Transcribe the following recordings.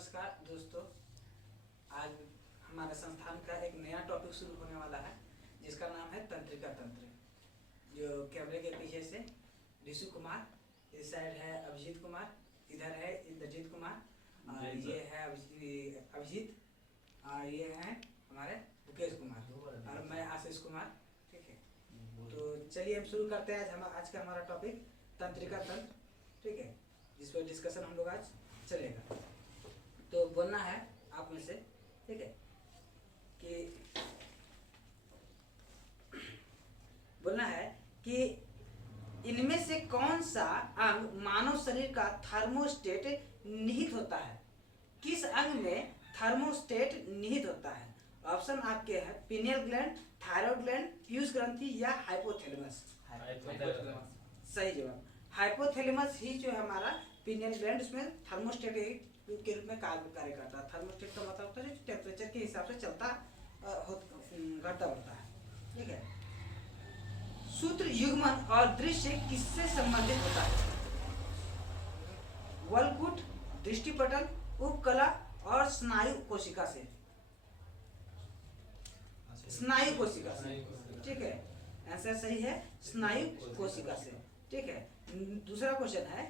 नमस्कार दोस्तों, आज हमारे संस्थान का एक नया टॉपिक शुरू होने वाला है जिसका नाम है तंत्रिका तंत्र। जो कैमरे के पीछे से ऋषि कुमार, इस साइड है अभिजीत कुमार, इधर है इंद्रजीत कुमार, ये है अभिजीत और ये हैं हमारे मुकेश कुमार और मैं आशीष कुमार। ठीक है, तो चलिए हम शुरू करते हैं आज का हमारा टॉपिक तंत्रिका तंत्र। ठीक है, जिस पर डिस्कशन हम लोग आज चलेगा। तो बोलना है आप में से, ठीक है, कि बोलना है कि इनमें से कौन सा अंग मानव शरीर का थर्मोस्टेट निहित होता है। किस अंग में थर्मोस्टेट निहित होता है? ऑप्शन आपके हैं pineal gland, thyroid gland, Piyush ग्रंथि या हाइपोथैलेमस। सही जवाब, हाइपोथैलेमस ही जो है हमारा पिनियल ग्लैंड, उसमें थर्मोस्टेट के रूप में कार्य करता है। थर्मोस्टेट का मतलब होता है जो टेम्परेचर के हिसाब से चलता घटता बढ़ता है। ठीक है, सूत्र युग्मन और दृश्य किससे संबंधित होता है? वलकुट, दृष्टिपटल, उपकला और स्नायु कोशिका से। स्नायु कोशिका से, ठीक है, आंसर सही है, स्नायु कोशिका से। ठीक है, दूसरा क्वेश्चन है,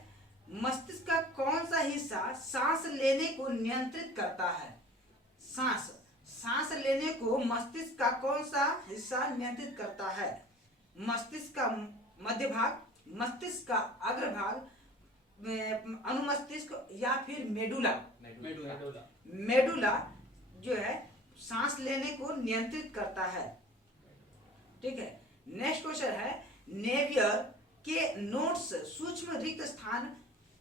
मस्तिष्क का कौन सा हिस्सा सांस लेने को नियंत्रित करता है? सांस लेने को मस्तिष्क का कौन सा हिस्सा नियंत्रित करता है? मस्तिष्क का मध्य भाग, मस्तिष्क का अग्रभाग, अनुमस्तिष्क या फिर मेडुला? मेडुला जो है सांस लेने को नियंत्रित करता है। ठीक है, नेक्स्ट क्वेश्चन है, नेवियर के नोट्स सूक्ष्म रिक्त स्थान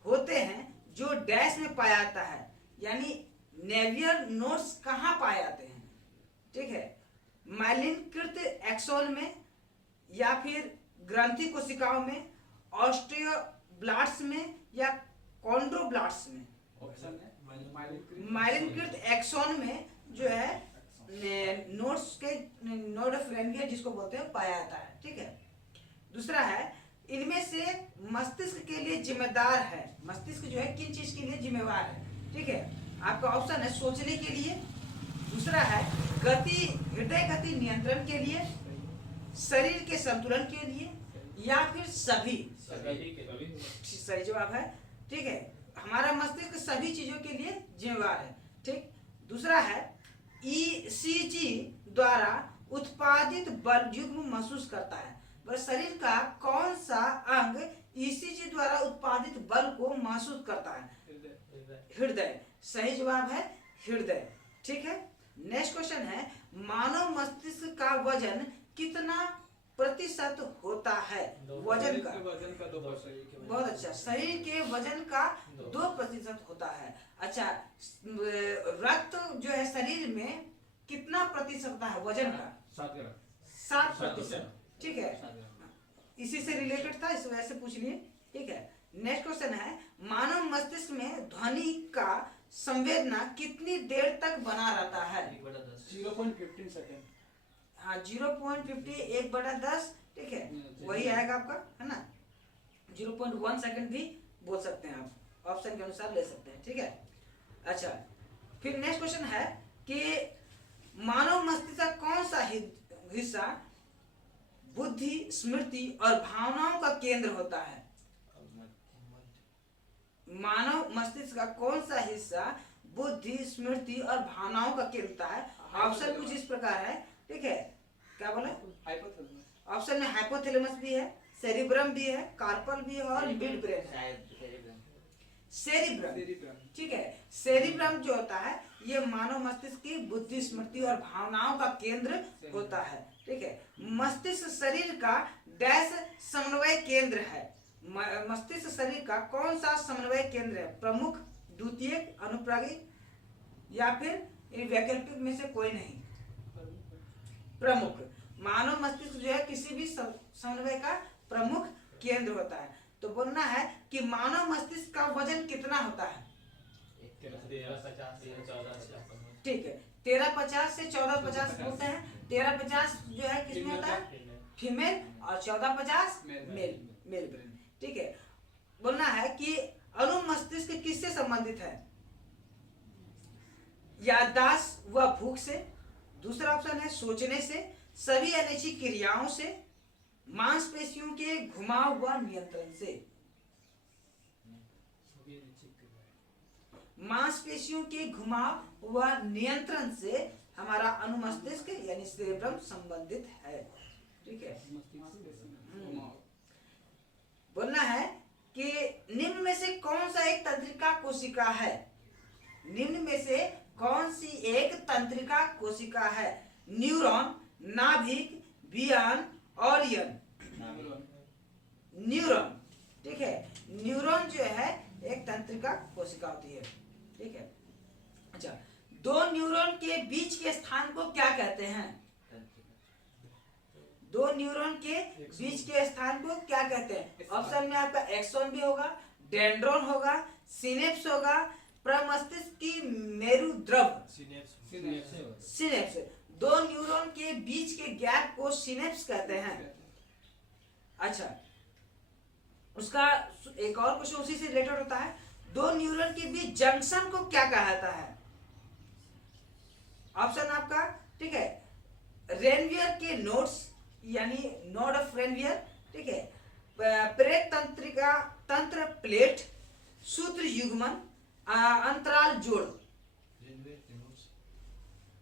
होते हैं जो डैश में पाया जाता है, यानी नेवियर नोट्स कहाँ पाए जाते हैं? ठीक है, माइलिनकृत एक्सोन में या फिर ग्रंथि कोशिकाओं में, ऑस्टियोब्लास्ट्स में या कॉन्ड्रोब्लास्ट्स में? माइलिनकृत एक्सोन में जो है नोड्स के नोड ऑफ रेनवियर जिसको बोलते हैं पाया जाता है। ठीक है, दूसरा है, इनमें से मस्तिष्क के लिए जिम्मेदार है, मस्तिष्क जो है किन चीज के लिए जिम्मेवार है? ठीक है, आपका ऑप्शन है सोचने के लिए, दूसरा है गति, हृदय गति नियंत्रण के लिए, शरीर के संतुलन के लिए या फिर सभी? सही जवाब है। ठीक है, हमारा मस्तिष्क सभी चीजों के लिए जिम्मेवार है। ठीक, दूसरा है, ईसीजी द्वारा उत्पादित बल युग्म महसूस करता है। वह शरीर का कौन सा अंग ईसीजी द्वारा उत्पादित बल को महसूस करता है? हृदय। सही जवाब है हृदय। ठीक है, नेक्स्ट क्वेश्चन है, मानव मस्तिष्क का वजन कितना प्रतिशत होता है? वजन का 2%। बहुत अच्छा, शरीर के वजन का 2% होता है। अच्छा, रक्त जो है शरीर में कितना प्रतिशत होता है वजन का? 7%। ठीक है, इसी से रिलेटेड था, इस वजह से पूछ लिए। ठीक है, नेक्स्ट क्वेश्चन है, मानव मस्तिष्क में ध्वनि का संवेदना कितनी देर तक बना रहता है? 0.15 सेकेंड। हाँ, 0.50 1/10। ठीक है, वही आएगा आपका, है ना। 0.1 सेकेंड भी बोल सकते हैं आप, ऑप्शन के अनुसार ले सकते हैं। ठीक है, अच्छा, फिर नेक्स्ट क्वेश्चन है कि मानव मस्तिष्क का कौन सा हिस्सा बुद्धि, स्मृति और भावनाओं का केंद्र होता है? मानव मस्तिष्क का कौन सा हिस्सा बुद्धि, स्मृति और भावनाओं का केंद्र होता है? ऑप्शन कुछ इस प्रकार है। ठीक है, क्या बोले? ऑप्शन में हाइपोथैलेमस भी है, सेरिब्रम भी है, कार्पल भी है और मिड ब्रेन है। सेरिब्रम। ठीक है, सेरिब्रम जो होता है ये मानव मस्तिष्क की बुद्धि, स्मृति और भावनाओं का केंद्र होता है। ठीक है, मस्तिष्क शरीर का डैश समन्वय केंद्र है। मस्तिष्क शरीर का कौन सा समन्वय केंद्र है? प्रमुख, द्वितीयक, अनुप्रागिक या फिर वैकल्पिक में से कोई नहीं? प्रमुख। मानव मस्तिष्क जो है किसी भी समन्वय का प्रमुख केंद्र होता है। तो बोलना है कि मानव मस्तिष्क का वजन कितना होता है? 1350। ठीक है, 1350 से 1450 बोलते हैं। 1350 जो है किसमें होता है? फीमेल, और 1450 मेल ब्रेन। ठीक है, बोलना है कि अनुमस्तिष्क किससे संबंधित है? याददाश्त व भूख से, दूसरा ऑप्शन है सोचने से, सभी अनैच्छिक क्रियाओं से, मांसपेशियों के घुमाव व नियंत्रण से। मांसपेशियों के घुमाव व नियंत्रण से हमारा अनुमस्तिष्क यानी सेरेब्रम संबंधित है। ठीक है, बोलना है कि निम्न में से कौन सा एक तंत्रिका कोशिका है। निम्न में से कौन सी एक तंत्रिका कोशिका है? न्यूरॉन, नाभिक, वियन और यन। न्यूरॉन, ठीक है, न्यूरॉन जो है एक तंत्रिका कोशिका होती है। ठीक है, अच्छा, दो न्यूरॉन के बीच के स्थान को क्या कहते हैं? दो न्यूरॉन के बीच के स्थान को क्या कहते हैं? ऑप्शन में आपका एक्सॉन भी होगा, डेंड्रॉन होगा, सिनेप्स होगा, प्रमस्तिष्क की मेरु द्रव। सिनेप्स। दो न्यूरॉन के बीच के गैप को सिनेप्स कहते हैं। अच्छा, उसका एक और क्वेश्चन उसी से रिलेटेड होता है, दो न्यूरॉन के बीच जंक्शन को क्या कहता है? ऑप्शन आपका, ठीक है, रेनवियर के नोड्स यानी नोड ऑफ रेनवियर, ठीक है, प्रेरक तंत्रिका तंत्र प्लेट, सूत्र युग्मन, अंतराल जोड़।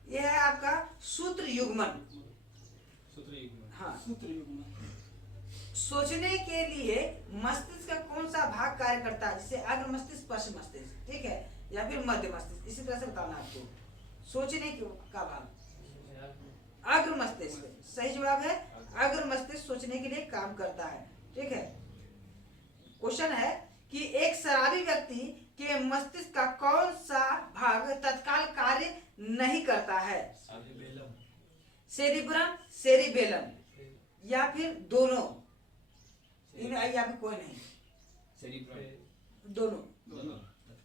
यह है आपका सूत्र युग्मन। हाँ, सूत्र युग्मन। सोचने के लिए मस्तिष्क का कौन सा भाग कार्य करता है? जैसे अग्र मस्तिष्क, पश्च मस्तिष्क, ठीक है, या फिर मध्य मस्तिष्क, इसी तरह से बताना आपको। सोचने का भाग अग्र मस्तिष्क, सही जवाब है अग्र मस्तिष्क सोचने के लिए काम करता है। ठीक है, क्वेश्चन है कि एक शराबी व्यक्ति के मस्तिष्क का कौन सा भाग तत्काल कार्य नहीं करता है? सेरिब्रम, सेरिबेलम, या फिर दोनों, या फिर कोई नहीं, दोनों।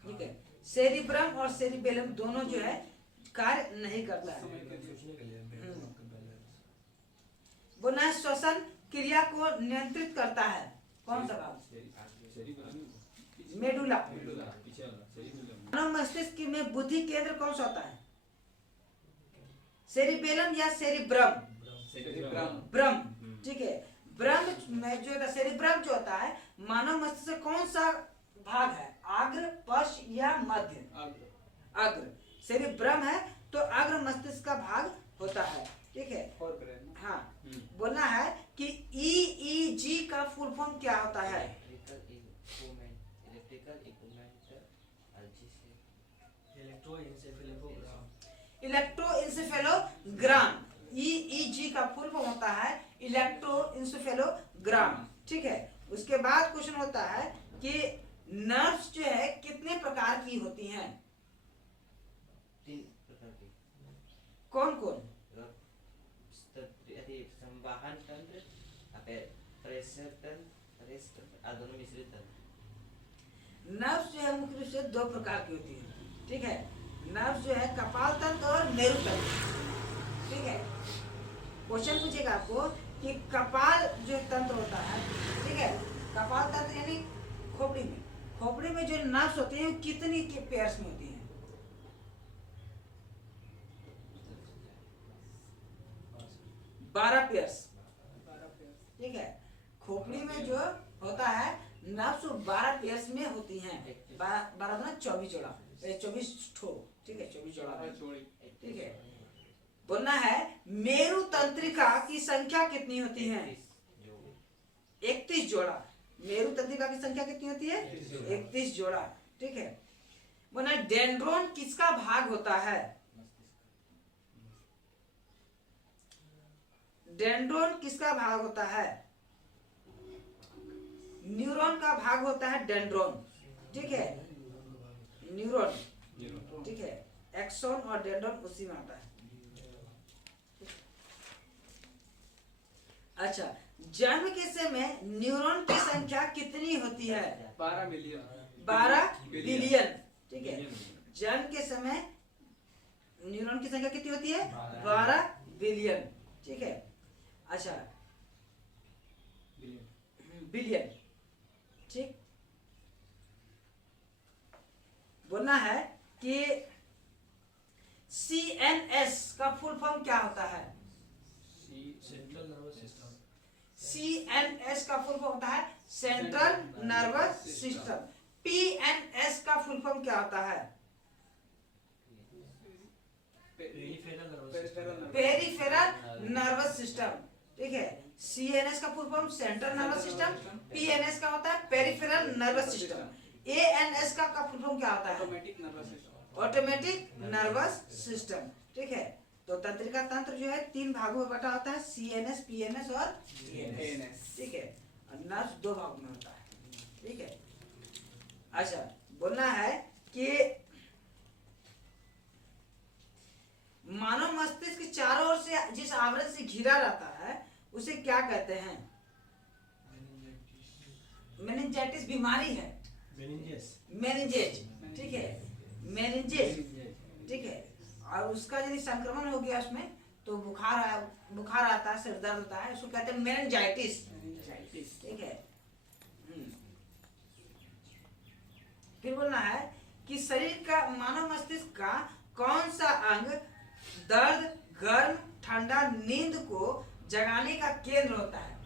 ठीक है, सेरिब्रम और सेरिबेलम दोनों जो है कार्य नहीं करता है। बोलना है श्वसन क्रिया को नियंत्रित करता है कौन सा भाग? मेडुला। मानव मस्तिष्क में बुद्धि केंद्र कौन सा होता है? सेरिबेलम या सेरिब्रम? ब्रम, ठीक है, ब्रह्म में जो सेरिब्रम जो होता है मानव मस्तिष्क से कौन सा भाग है? अग्र, पश्च या मध्य? अग्र। सेरिब्रम है तो अग्र मस्तिष्क का भाग होता है। ठीक है, हाँ, बोलना है कि EEG का फुल फॉर्म क्या होता है? इलेक्ट्रोइंसेफेलोग्राम। EEG का फुल फॉर्म होता है इलेक्ट्रोइंसेफेलोग्राम। ठीक है, उसके बाद क्वेश्चन होता है कि नर्व्स जो है कितने प्रकार की होती हैं? 3 प्रकार की। कौन कौन? संवाहन तंत्र, प्रेशर तंत्र, दोनों मिश्रित तंत्र। नर्व्स जो है मुख्य रूप से 2 प्रकार की होती है। ठीक है, नर्व्स जो है कपाल तंत्र और मेरु तंत्र। ठीक है, क्वेश्चन पूछेगा आपको कि कपाल जो तंत्र होता है, ठीक है, कपाल तंत्र यानी खोपड़ी में जो नर्व्स होती है वो कितनी के पेयर्स में होती है? 12 पेयर्स। ठीक है, खोपड़ी में जो होता है नर्व्स 12 पेयर्स में होती हैं। 12 गुना 24 जोड़ा, 24 ठो। ठीक है, 24 जोड़ा। ठीक है, बोलना है मेरु तंत्रिका की संख्या कितनी होती है? 31 जोड़ा। मेरु तंत्रिका की संख्या कितनी होती है? 31 जोड़ा। ठीक है, बोलना डेंड्रोन किसका भाग होता है? डेंड्रोन किसका भाग होता है? न्यूरॉन का भाग होता है डेंड्रोन। ठीक है, न्यूरॉन, ठीक है, एक्सॉन और डेंड्रोन उसी में आता है। अच्छा, जन्म के समय न्यूरॉन की संख्या कितनी होती है? 12 मिलियन। 12 बिलियन। ठीक है, जन्म के समय न्यूरॉन की संख्या कितनी होती है? 12 बिलियन। ठीक है, अच्छा, बिलियन। ठीक, बोलना है कि CNS का फुल फॉर्म क्या होता है? Central nervous system. CNS का फुल फॉर्म होता है सेंट्रल नर्वस सिस्टम। PNS का फुल फॉर्म क्या होता है? Peripheral nervous system. ठीक है, CNS का full form central nervous system, PNS का होता है पेरिफेरल नर्वस सिस्टम। ANS का फुल फॉर्म क्या होता है? Automatic nervous system. Automatic nervous system. ठीक है, तो तंत्रिका तंत्र जो है 3 भागों में बटा होता है, CNS, PNS और ANS। ठीक है, और नर्व 2 भागों में होता है। ठीक है, अच्छा बोलना है कि मानव मस्तिष्क के चारों ओर से जिस आवरण से घिरा रहता है उसे क्या कहते हैं? मेनिंजाइटिस बीमारी है, मेनिंजेज। ठीक है, मेनिंजेज। ठीक है, और उसका यदि संक्रमण हो गया उसमें तो बुखार आता है, सिर दर्द होता है, उसको कहते हैं मेनिंजाइटिस। ठीक है, फिर बोलना है कि शरीर का मानव मस्तिष्क का कौन सा अंग दर्द, गर्म, ठंडा, नींद को जगाने का केंद्र होता है?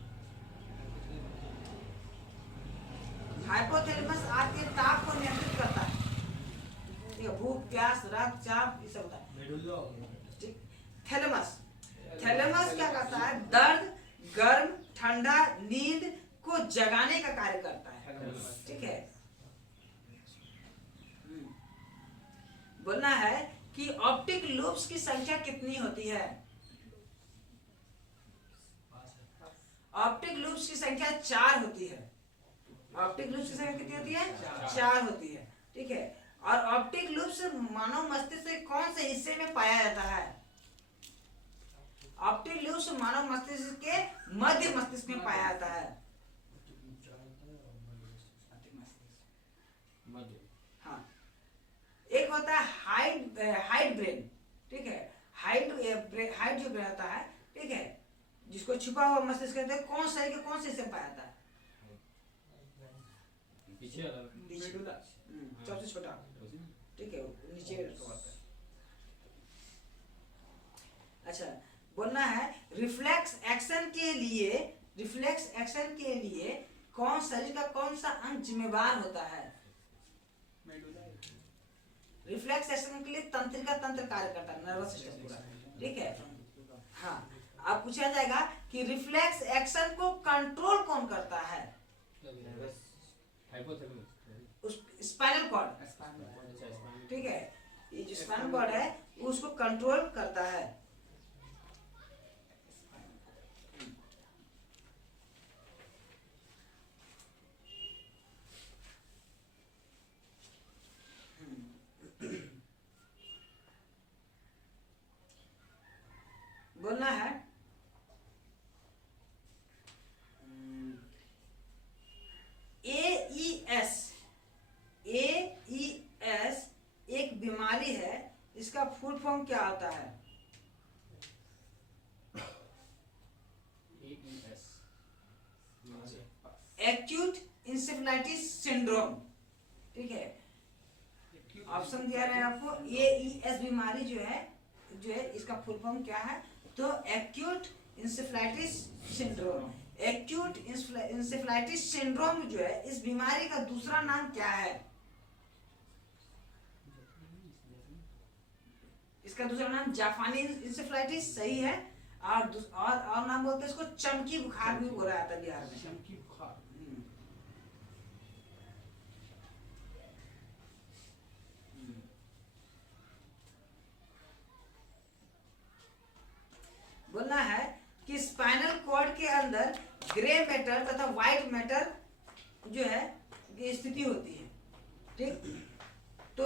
हाइपोथैलेमस आपके ताप को नियंत्रित करता है। ठीक है, भूख, प्यास, रक्तचाप ये सब होता है। ठीक, थैलेमस क्या करता है? दर्द, गर्म, ठंडा, नींद को जगाने का कार्य करता है। ठीक है, बोलना है कि ऑप्टिक लूप्स की संख्या कितनी होती है? ऑप्टिक लूप्स की संख्या 4 होती है। ऑप्टिक लूप्स की संख्या कितनी होती है? 4 होती है। ठीक है, और ऑप्टिक लूप्स मानव मस्तिष्क के कौन से हिस्से में पाया जाता है? ऑप्टिक लूप्स मानव मस्तिष्क के मध्य मस्तिष्क में पाया जाता है। हाँ, एक होता है हाइड ब्रेन। ठीक है, हाइड जो ब्रेन होता है, ठीक है, जिसको छुपा हुआ मस्तिष्क कहते हैं, कौन शरीर के कौन से हिस्से में पाया जाता है? पीछे सबसे छोटा। ठीक है, नीचे रखा होता है। अच्छा बोलना है रिफ्लेक्स एक्शन के लिए कौन शरीर का कौन सा अंग जिम्मेवार होता है? रिफ्लेक्स एक्शन के लिए तंत्रिका तंत्र कार्य करता है, नर्वस सिस्टम पूरा। ठीक है, हाँ, अब पूछा जाएगा कि रिफ्लेक्स एक्शन को कंट्रोल कौन करता है? Spinal cord. ठीक है, ये जो स्पाइनल कॉर्ड है उसको कंट्रोल करता है। बोलना है AES एक बीमारी है, इसका फुल फॉर्म क्या होता है? Acute encephalitis syndrome. ठीक है, ऑप्शन दिया है आपको। AES बीमारी जो है इसका फुल फॉर्म क्या है? तो acute encephalitis syndrome. Acute encephalitis syndrome जो है, इस बीमारी का दूसरा नाम क्या है? इसका दूसरा नाम जापानी इंसेफेलाइटिस सही है, और नाम बोलते हैं इसको चमकी बुखार भी बोला जाता है बिहार में। चमकी बुखार। बोलना है कि स्पाइनल कॉर्ड के अंदर ग्रे मैटर तथा व्हाइट मैटर जो है की स्थिति होती है। ठीक, तो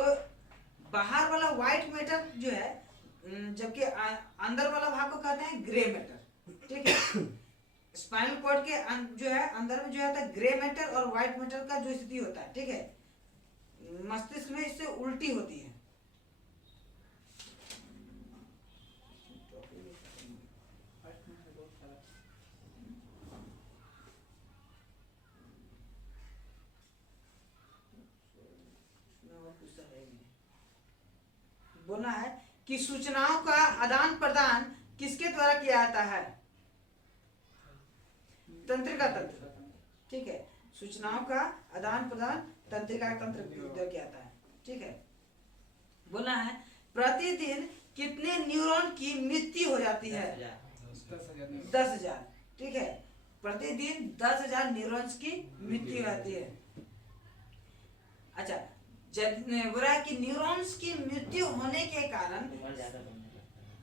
बाहर वाला व्हाइट मैटर जो है, जबकि अंदर वाला भाग को कहते हैं ग्रे मैटर। ठीक है, स्पाइनल कॉर्ड के जो है अंदर में जो है ग्रे मैटर और व्हाइट मैटर का जो स्थिति होता है। ठीक है, मस्तिष्क में इससे उल्टी होती है। बोलना है कि सूचनाओं का आदान प्रदान किसके द्वारा किया जाता है? तंत्रिका तंत्र, ठीक है। सूचनाओं का आदान प्रदान तंत्रिका तंत्र द्वारा किया जाता है, ठीक है। बोला है प्रतिदिन कितने न्यूरॉन की मृत्यु हो जाती है? 10,000, ठीक है। प्रतिदिन 10,000 न्यूरॉन्स की मृत्यु हो जाती है। अच्छा, जब बोला है कि न्यूरॉन्स की मृत्यु होने के कारण उम्र ज्यादा होने लगता है।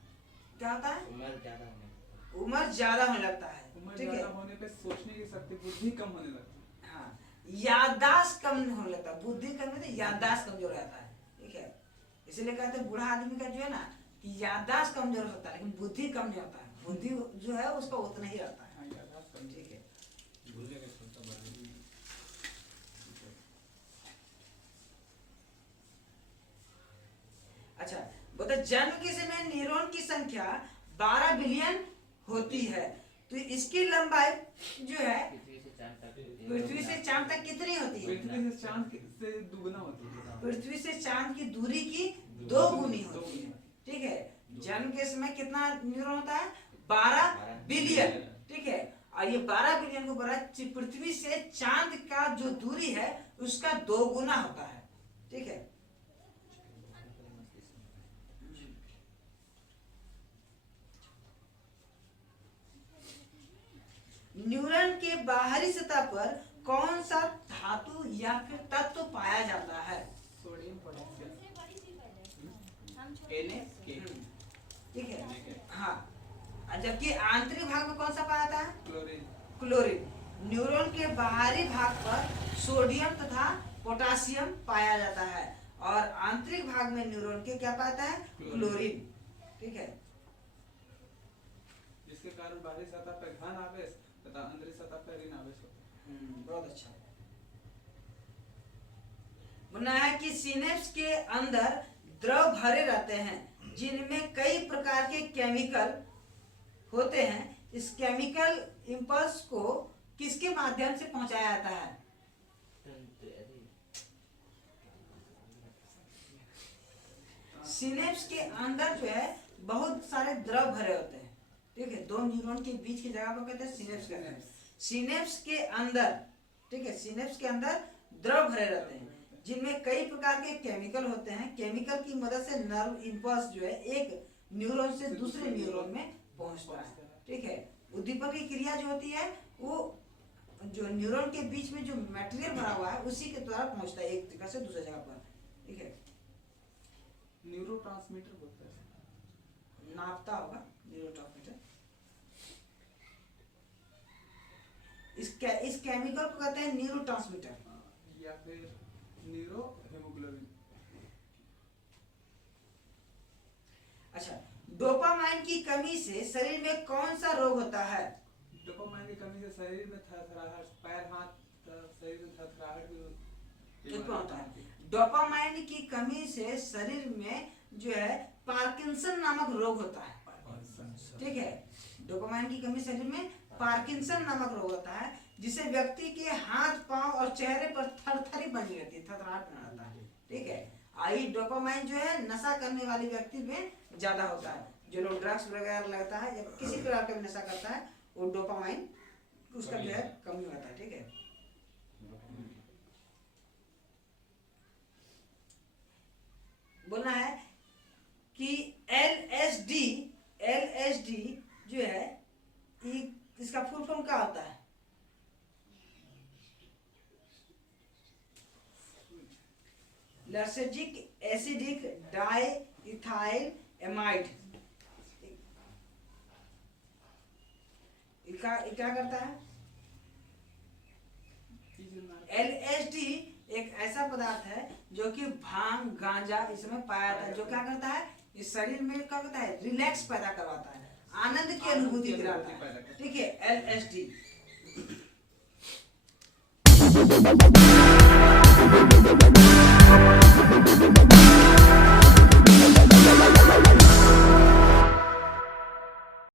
क्या होता है? उम्र ज्यादा होने उम्र ज्यादा होने लगता है, उम्र ठीक है। ज्यादा होने पे सोचने की शक्ति, बुद्धि कम होने लगती है। हाँ, याददाश्त कम होने लगता है, बुद्धि कम होने से याददाश्त कमजोर रहता है, ठीक है। इसीलिए कहते हैं बूढ़ा आदमी का जो है ना कि याददाश्त कमजोर होता है लेकिन बुद्धि कम नहीं होता है, बुद्धि जो है उसका उतना ही रहता है, हाँ, याददाश्त कम। ठीक है। भूलने की क्षमता बढ़ेगी। अच्छा, बता जन्म के समय न्यूरॉन की संख्या 12 बिलियन होती है, तो इसकी लंबाई जो है पृथ्वी से चांद तक होती है। पृथ्वी से चांद तक कितनी होती है? पृथ्वी से चांद से दुगना होती है। पृथ्वी से चांद की दूरी की 2 गुनी होती है, ठीक है। जन्म के समय कितना न्यूरॉन होता है? 12 बिलियन, ठीक है। और ये 12 बिलियन को बड़ा पृथ्वी से चांद का जो दूरी है उसका 2 गुना होता है, ठीक है। न्यूरॉन के बाहरी सतह पर कौन सा धातु या फिर तत्व पाया जाता है? सोडियम, पोटेशियम, ठीक है, हाँ। और जबकि आंतरिक भाग में कौन सा पाया जाता है? क्लोरीन। क्लोरीन। न्यूरॉन के बाहरी भाग पर सोडियम तथा पोटासियम पाया जाता है और आंतरिक भाग में न्यूरॉन के क्या पाया जाता है? क्लोरीन, ठीक है। जिसके कारण बाहरी सतह पर घन आवेश तथा अंदर सतह पर ऋण आवेश होता है। बहुत अच्छा। बोलना है कि सिनेप्स के अंदर द्रव भरे रहते हैं जिनमें कई प्रकार के केमिकल होते हैं। इस केमिकल इंपल्स को किसके माध्यम से पहुंचाया जाता है? सिनेप्स के अंदर जो है बहुत सारे द्रव भरे होते हैं, ठीक है। 2 न्यूरॉन के बीच की जगह को कहते हैं सिनेप्स कहते हैं। सिनेप्स के अंदर, ठीक है, सिनेप्स के अंदर द्रव भरे रहते हैं जिनमें कई प्रकार के केमिकल होते हैं। केमिकल की मदद से नर्व इंपल्स जो है एक न्यूरॉन से दूसरे न्यूरॉन में पहुंचता है, ठीक है। उद्दीपक की क्रिया जो होती है वो जो न्यूरॉन के बीच में जो मटेरियल भरा हुआ है उसी के द्वारा पहुंचता है एक जगह से दूसरी जगह पर, ठीक है। न्यूरोट्रांसमीटर बोलते हैं। नापता होगा न्यूरोट्रांसमीटर। इस केमिकल को कहते हैं न्यूरोट्रांसमीटर या फिर न्यूरो हेमोग्लोबिन। अच्छा, डोपामाइन की कमी से शरीर में कौन सा रोग होता है? डोपामाइन की कमी से शरीर में थरथराहट, पैर हाथ शरीर में थरथराहट उत्पन्न होता है। डोपामाइन की कमी से शरीर में जो है पार्किंसन नामक रोग होता है, ठीक है। डोपामाइन की कमी शरीर में पार्किंसन नामक रोग होता है जिससे व्यक्ति के हाथ पांव और चेहरे पर थरथरी बनी रहती है, थरथराहट बना रहता है, ठीक है। आई डोपामाइन जो है नशा करने वाले व्यक्ति में ज्यादा होता है। जो लोग ड्रग्स वगैरह लगता है या किसी प्रकार का नशा करता है वो डोपामाइन उसका जो है कमी होता है, ठीक है। बोलना है कि LSD जो है इसका फुल फॉर्म क्या होता है? लर्सेजिक एसिडिक डाई इथाइल एमाइड। क्या करता है? LSD एक ऐसा पदार्थ है जो कि भांग गांजा इसमें पाया जाता है, जो क्या करता है इस शरीर में क्या करता है? रिलैक्स पैदा करवाता है, आनंद की अनुभूति कराता है, ठीक है। LSD